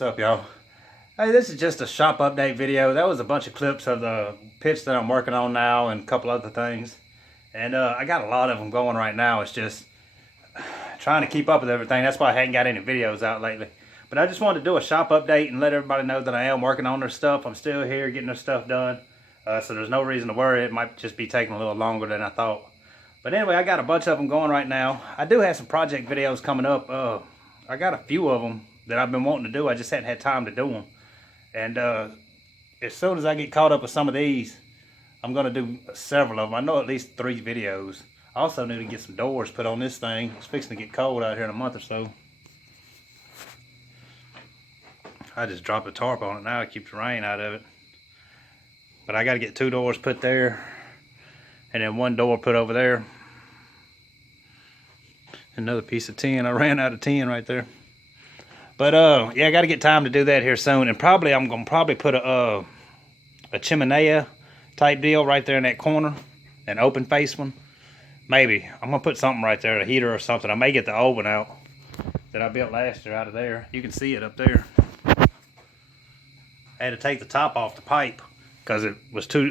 What's up, y'all? Hey, this is just a shop update video. That was a bunch of clips of the pitch that I'm working on now and a couple other things. And I got a lot of them going right now. It's just trying to keep up with everything. That's why I hadn't got any videos out lately. But I just wanted to do a shop update and let everybody know that I am working on their stuff. I'm still here getting their stuff done. So there's no reason to worry. It might just be taking a little longer than I thought. But anyway, I got a bunch of them going right now. I do have some project videos coming up. I got a few of them that I've been wanting to do. I just hadn't had time to do them. And as soon as I get caught up with some of these, I'm going to do several of them. I know at least 3 videos. I also need to get some doors put on this thing. It's fixing to get cold out here in a month or so. I just dropped a tarp on it now to keep the rain out of it. But I got to get 2 doors put there. And then 1 door put over there. Another piece of tin. I ran out of tin right there. But yeah, I got to get time to do that here soon. And probably I'm going to put a chimenea type deal right there in that corner. An open face one. Maybe. I'm going to put something right there, a heater or something. I may get the old one out that I built last year out of there. You can see it up there. I had to take the top off the pipe because it was too,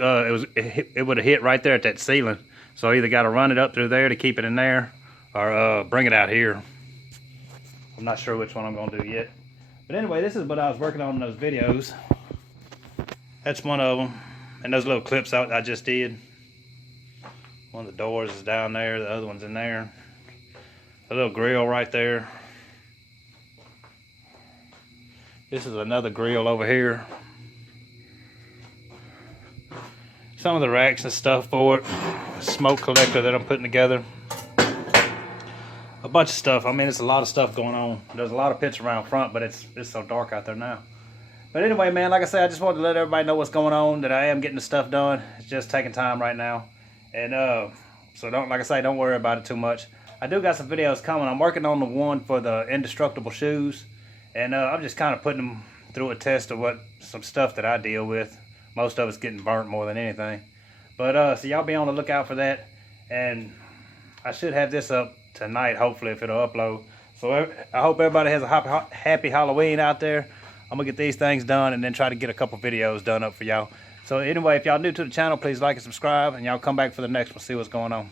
it would have hit right there at that ceiling. So I either got to run it up through there to keep it in there or bring it out here. I'm not sure which one I'm going to do yet. But anyway, this is what I was working on in those videos. That's one of them. And those little clips I just did. One of the doors is down there. The other one's in there. A little grill right there. This is another grill over here. Some of the racks and stuff for it. A smoke collector that I'm putting together. A bunch of stuff. I mean, it's a lot of stuff going on. There's a lot of pits around front, but it's so dark out there now. But anyway, man, like I said, I just wanted to let everybody know what's going on, that I am getting the stuff done. It's just taking time right now. And so don't, like I say, don't worry about it too much. I do got some videos coming. I'm working on the one for the indestructible shoes. And I'm just kind of putting them through a test of some stuff that I deal with. Most of it's getting burnt more than anything. But so y'all be on the lookout for that. And I should have this up tonight, hopefully, if it'll upload. So I hope everybody has a happy Halloween out there. I'm gonna get these things done and then try to get a couple videos done up for y'all. So anyway, if y'all new to the channel, please like and subscribe, and y'all come back for the next one, see what's going on.